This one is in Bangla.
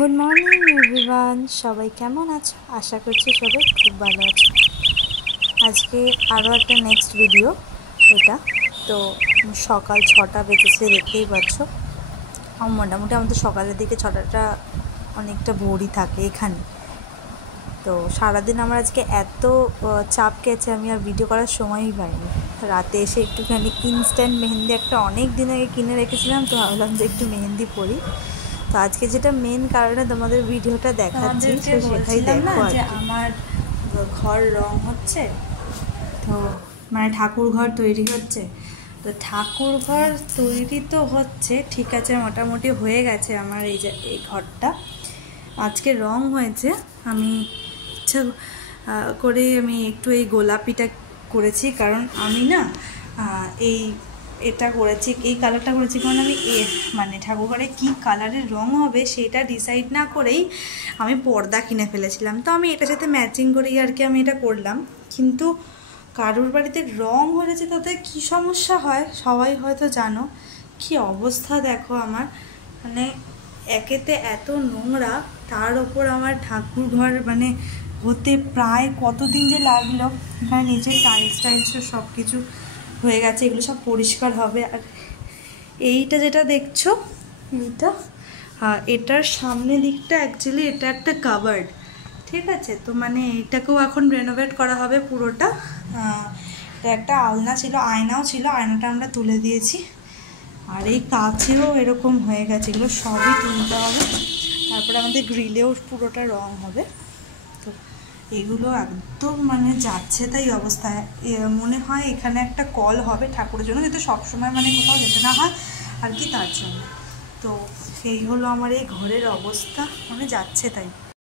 গুড মর্নিং এভরিওয়ান, সবাই কেমন আছো? আশা করছি সবাই খুব ভালো আছো। আজকে আরও একটা নেক্সট ভিডিও এটা। তো সকাল 6টা বেজেছে, দেখতেই পাচ্ছ। মোটামুটি আমাদের সকালের দিকে 6টাটা অনেকটা ভোরই থাকে এখানে। তো সারাদিন আমার আজকে এত চাপ গেছে, আমি আর ভিডিও করার সময়ই পাইনি। রাতে এসে একটুখানি ইনস্ট্যান্ট মেহেন্দি একটা অনেক দিন আগে কিনে রেখেছিলাম, তো ভাবলাম যে একটু মেহেন্দি পরি। তো আজকে যেটা মেন কারণে তোমাদের ভিডিওটা দেখাচ্ছি সেটাই দেখো। যে আমার ঘর রং হচ্ছে, তো মানে ঠাকুর ঘর তৈরি হচ্ছে। তো ঠাকুর ঘর তৈরি তো হচ্ছে, ঠিক আছে, মোটামুটি হয়ে গেছে আমার এই ঘরটা। আজকে রং হয়েছে, আমি ইচ্ছা করে আমি একটু এই গোলাপিটা করেছি, কারণ আমি না এটা করেছি, এই কালারটা করেছি কারণ আমি মানে ঠাকুরঘরে কী কালারের রং হবে সেটা ডিসাইড না করেই আমি পর্দা কিনে ফেলেছিলাম। তো আমি এটার সাথে ম্যাচিং করেই আর কি আমি এটা করলাম। কিন্তু কারুর বাড়িতে রং হয়েছে তাতে কী সমস্যা হয় সবাই হয়তো জানো। কি অবস্থা দেখো আমার, মানে একেতে এত নোংরা, তার ওপর আমার ঠাকুর ঘর মানে হতে প্রায় কতদিন যে লাগলো। এখানে নিচে টাইলস সব কিছু হয়ে গেছে, এগুলো সব পরিষ্কার হবে। আর এইটা যেটা দেখছো, এটার সামনে দিকটা অ্যাকচুয়ালি এটা একটা কাবার্ড, ঠিক আছে। তো মানে এটাকেও এখন রেনোভেট করা হবে পুরোটা। একটা আলনা ছিল, আয়নাও ছিল, আয়নাটা আমরা তুলে দিয়েছি। আর এই কাছেও এরকম হয়ে গেছে, এগুলো সবই তুলতে হবে। তারপরে আমাদের গ্রিলেও পুরোটা রং হবে। তো এগুলো একদম মানে যাচ্ছে তাই অবস্থায়। মনে হয় এখানে একটা কল হবে ঠাকুরের জন্য, যেহেতু সবসময় মানে কোথাও যেতে না হয় আর কি, তার জন্য। তো এই হলো আমার এই ঘরের অবস্থা, মানে যাচ্ছে তাই।